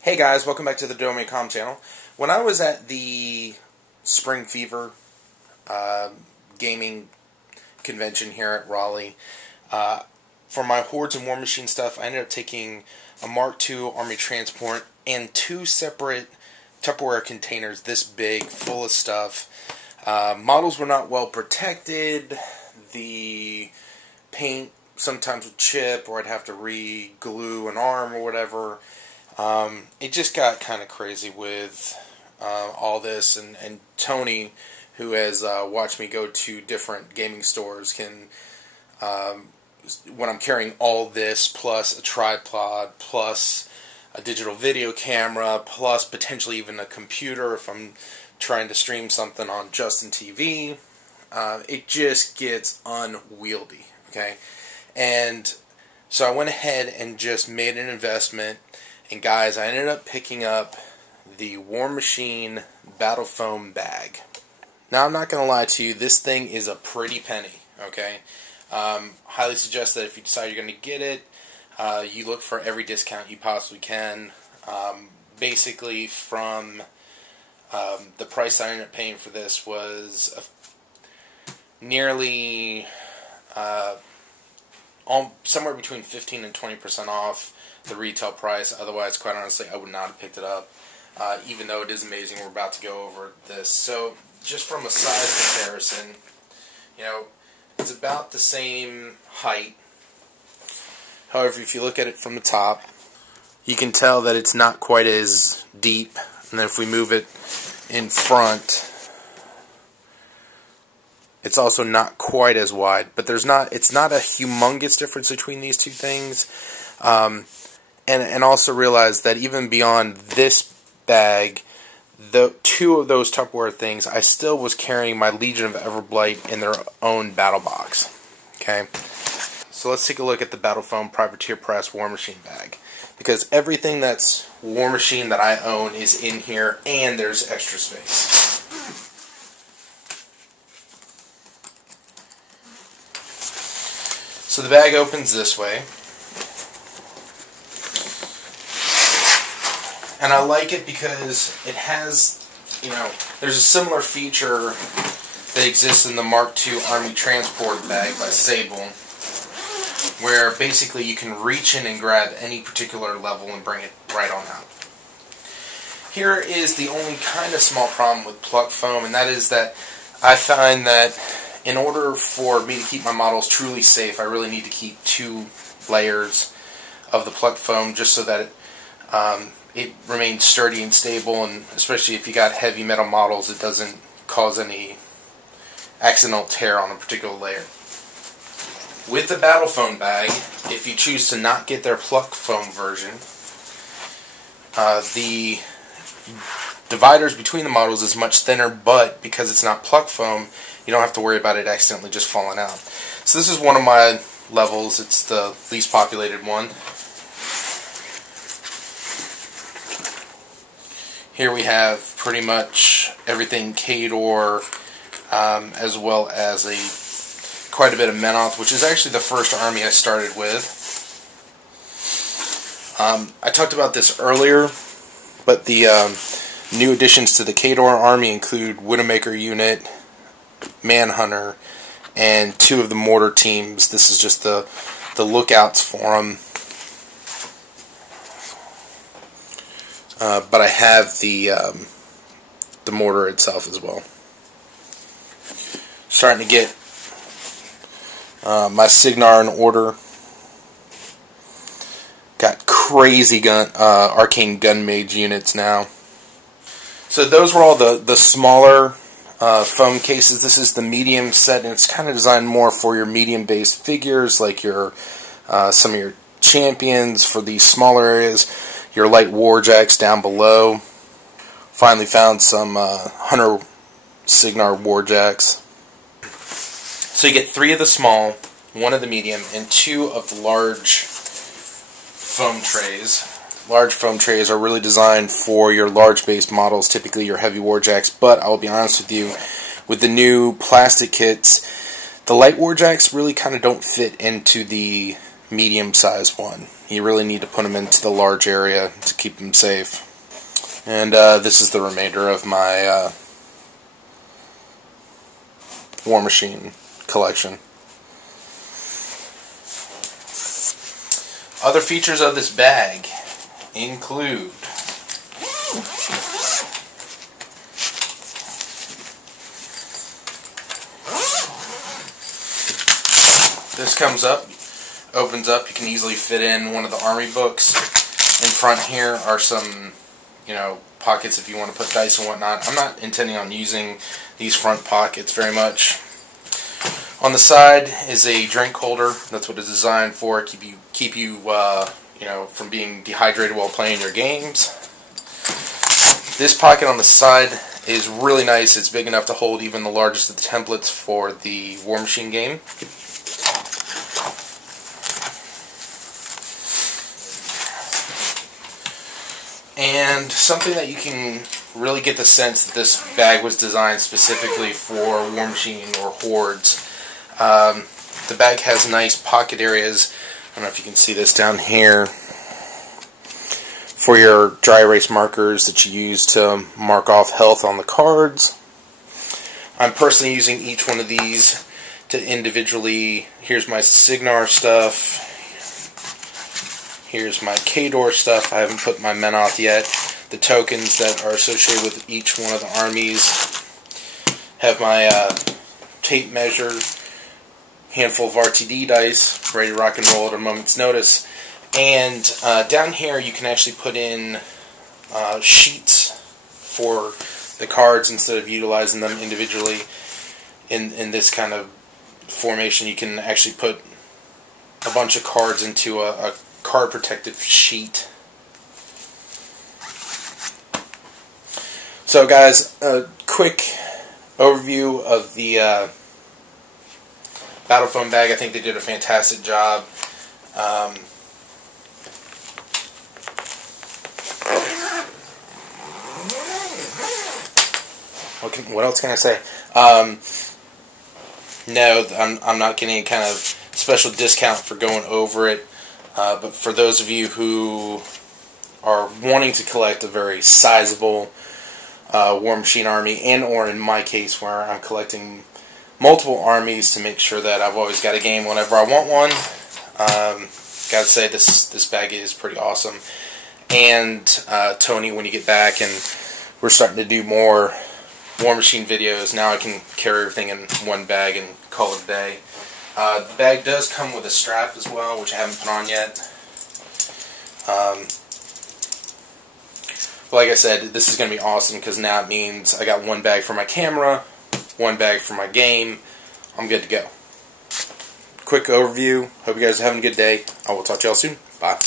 Hey guys, welcome back to the Warmachine channel. When I was at the Spring Fever gaming convention here at Raleigh, for my Hordes and Warmachine stuff, I ended up taking a Mark II Army transport and two separate Tupperware containers this big, full of stuff. Models were not well protected. The paint sometimes would chip, or I'd have to re-glue an arm or whatever. It just got kind of crazy with all this, and Tony, who has watched me go to different gaming stores, can, when I'm carrying all this, plus a tripod, plus a digital video camera, plus potentially even a computer if I'm trying to stream something on Justin TV, it just gets unwieldy, okay? And so I went ahead and just made an investment. And guys, I ended up picking up the Warmachine Battlefoam bag. Now, I'm not going to lie to you, this thing is a pretty penny, okay? Highly suggest that if you decide you're going to get it, you look for every discount you possibly can. Basically, from the price I ended up paying for this was nearly somewhere between 15 and 20% off the retail price. Otherwise, quite honestly, I would not have picked it up, even though it is amazing. We're about to go over this. So, just from a size comparison, you know, it's about the same height. However, if you look at it from the top, you can tell that it's not quite as deep. And then if we move it in front, it's also not quite as wide. But it's not a humongous difference between these two things. And also realize that even beyond this bag, the two of those Tupperware things, I still was carrying my Legion of Everblight in their own battle box. Okay, so let's take a look at the Battlefoam Privateer Press Warmachine bag, because everything that's Warmachine that I own is in here, and there's extra space. So the bag opens this way. And I like it because it has, you know, there's a similar feature that exists in the Mark II Army Transport bag by Sable, where basically you can reach in and grab any particular level and bring it right on out. Here is the only kind of small problem with pluck foam, and that is that I find that in order for me to keep my models truly safe, I really need to keep two layers of the pluck foam just so that it remains sturdy and stable, and especially if you got heavy metal models, it doesn't cause any accidental tear on a particular layer. With the Battlefoam bag, if you choose to not get their pluck foam version, the dividers between the models is much thinner, but because it's not pluck foam, you don't have to worry about it accidentally just falling out. So this is one of my levels. It's the least populated one. Here we have pretty much everything Khador, as well as quite a bit of Menoth, which is actually the first army I started with. I talked about this earlier, but the new additions to the Khador army include Widowmaker unit, Manhunter, and two of the mortar teams. This is just the lookouts for them. But I have the mortar itself as well. Starting to get my Signar in order. Got crazy arcane gun mage units now. So those were all the smaller foam cases. This is the medium set, and it's kind of designed more for your medium-based figures, like your some of your champions for these smaller areas. Your light warjacks down below. Finally found some Hunter Signar warjacks. So you get 3 of the small, 1 of the medium, and 2 of the large foam trays. Large foam trays are really designed for your large base models, typically your heavy warjacks, but I will be honest with you, with the new plastic kits, the light warjacks really kind of don't fit into the medium-sized one. You really need to put them into the large area to keep them safe. And this is the remainder of my Warmachine collection. Other features of this bag include this comes up, opens up, you can easily fit in one of the army books. In front here are some, pockets if you want to put dice and whatnot. I'm not intending on using these front pockets very much. On the side is a drink holder. That's what it's designed for. Keep you from being dehydrated while playing your games. This pocket on the side is really nice. It's big enough to hold even the largest of the templates for the Warmachine game. And something that you can really get the sense that this bag was designed specifically for Warmachine or Hordes. The bag has nice pocket areas. I don't know if you can see this down here, for your dry erase markers that you use to mark off health on the cards. I'm personally using each one of these to individually, here's my Signar stuff, here's my Khador stuff. I haven't put my Menoth yet. The tokens that are associated with each one of the armies. Have my tape measure, handful of RTD dice, ready to rock and roll at a moment's notice. And down here you can actually put in sheets for the cards instead of utilizing them individually. In this kind of formation, you can actually put a bunch of cards into a card protective sheet. So guys, a quick overview of the Battlefoam bag. I think they did a fantastic job. What else can I say? No, I'm not getting any kind of special discount for going over it. But for those of you who are wanting to collect a very sizable Warmachine army, and or in my case where I'm collecting multiple armies to make sure that I've always got a game whenever I want one, gotta say this bag is pretty awesome. And Tony, when you get back and we're starting to do more Warmachine videos, now I can carry everything in one bag and call it a day. The bag does come with a strap as well, which I haven't put on yet. Like I said, this is going to be awesome because now it means I got one bag for my camera, one bag for my game. I'm good to go. Quick overview. Hope you guys are having a good day. I will talk to y'all soon. Bye.